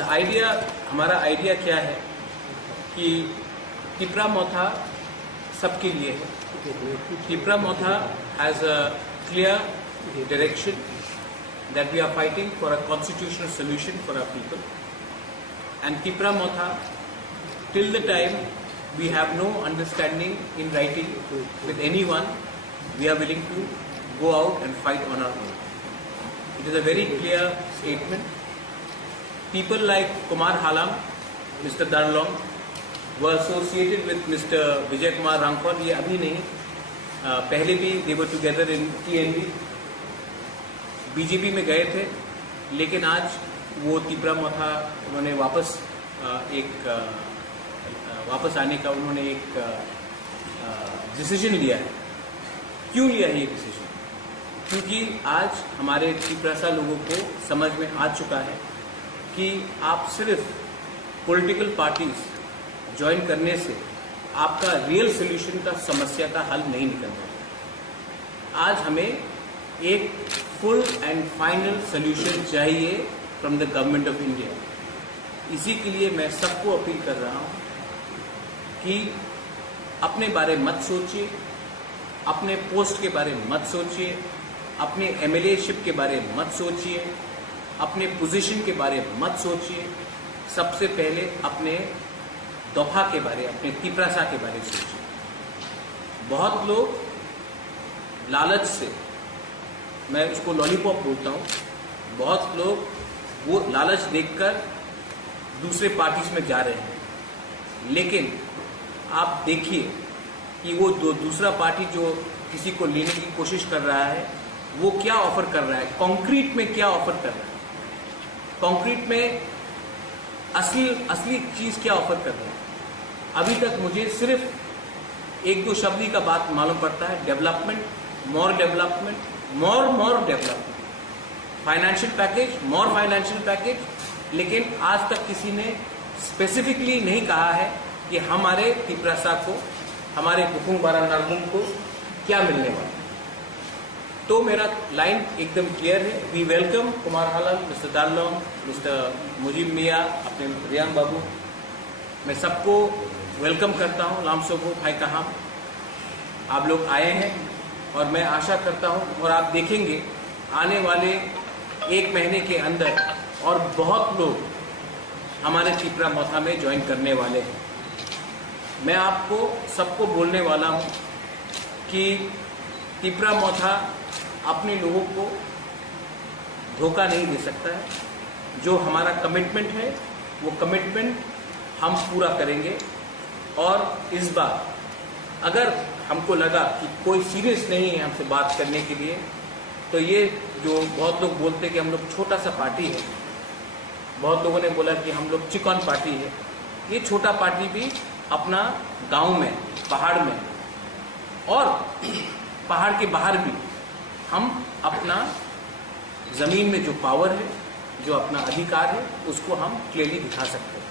हमारा आइडिया क्या है कि तिपरा मोथा सबके लिए है। Tipra Motha has a clear direction that we are fighting for a constitutional solution for our people, and Tipra Motha, till the time we have no understanding in writing with anyone, we are willing to go out and fight on our own. It is a very clear statement. People like Kumar Halam, Mr. Darlong were associated with Mr. Vijay Kumar Rangpal. ये अभी नहीं, पहले भी they were together in TNB. BJP में गए थे, लेकिन आज वो तिपरा मोथा उन्होंने वापस आने का उन्होंने एक डिसीजन लिया है। क्यों लिया है ये डिसीजन? क्योंकि आज हमारे तिपरासा लोगों को समझ में आ चुका है कि आप सिर्फ पॉलिटिकल पार्टीज ज्वाइन करने से आपका रियल सोल्यूशन का समस्या का हल नहीं निकलता। आज हमें एक फुल एंड फाइनल सोल्यूशन चाहिए from the government of India. इसी के लिए मैं सबको अपील कर रहा हूं कि अपने बारे मत सोचिए, अपने पोस्ट के बारे में मत सोचिए, अपने एमएलएशिप के बारे में मत सोचिए, अपने पोजीशन के बारे में मत सोचिए। सबसे पहले अपने दफा के बारे, अपने तिपरासा के बारे में सोचिए। बहुत लोग लालच से, मैं उसको लॉलीपॉप बोलता हूँ, बहुत लोग वो लालच देखकर दूसरे पार्टीज में जा रहे हैं। लेकिन आप देखिए कि वो दूसरा पार्टी जो किसी को लेने की कोशिश कर रहा है वो क्या ऑफर कर रहा है, कॉन्क्रीट में क्या ऑफर कर रहा है, कॉन्क्रीट में असली चीज क्या ऑफर कर रहा है। अभी तक मुझे सिर्फ एक दो शब्द ही का बात मालूम पड़ता है, डेवलपमेंट, मोर डेवलपमेंट, मोर डेवलपमेंट, फाइनेंशियल पैकेज, मोर फाइनेंशियल पैकेज। लेकिन आज तक किसी ने स्पेसिफिकली नहीं कहा है कि हमारे तिपरासा को, हमारे बुकुंग बारा नारमुंग को क्या मिलने वाला। तो मेरा लाइन एकदम क्लियर है। We welcome Kumar Halam, mister Darlong, mister Mujib Mian, अपने रियान बाबू, मैं सबको वेलकम करता हूँ। लामसोबो भाई कहाम, आप लोग आए हैं और मैं आशा करता हूं और आप देखेंगे आने वाले एक महीने के अंदर और बहुत लोग हमारे तिपरा मोथा में ज्वाइन करने वाले हैं। मैं आपको सबको बोलने वाला हूं कि तिपरा मोथा अपने लोगों को धोखा नहीं दे सकता है। जो हमारा कमिटमेंट है वो कमिटमेंट हम पूरा करेंगे। और इस बार अगर हमको लगा कि कोई सीरियस नहीं है हमसे बात करने के लिए, तो ये जो बहुत लोग बोलते हैं कि हम लोग छोटा सा पार्टी है, बहुत लोगों ने बोला कि हम लोग चिकन पार्टी है, ये छोटा पार्टी भी अपना गांव में, पहाड़ में और पहाड़ के बाहर भी हम अपना ज़मीन में जो पावर है, जो अपना अधिकार है, उसको हम क्लियरली दिखा सकते हैं।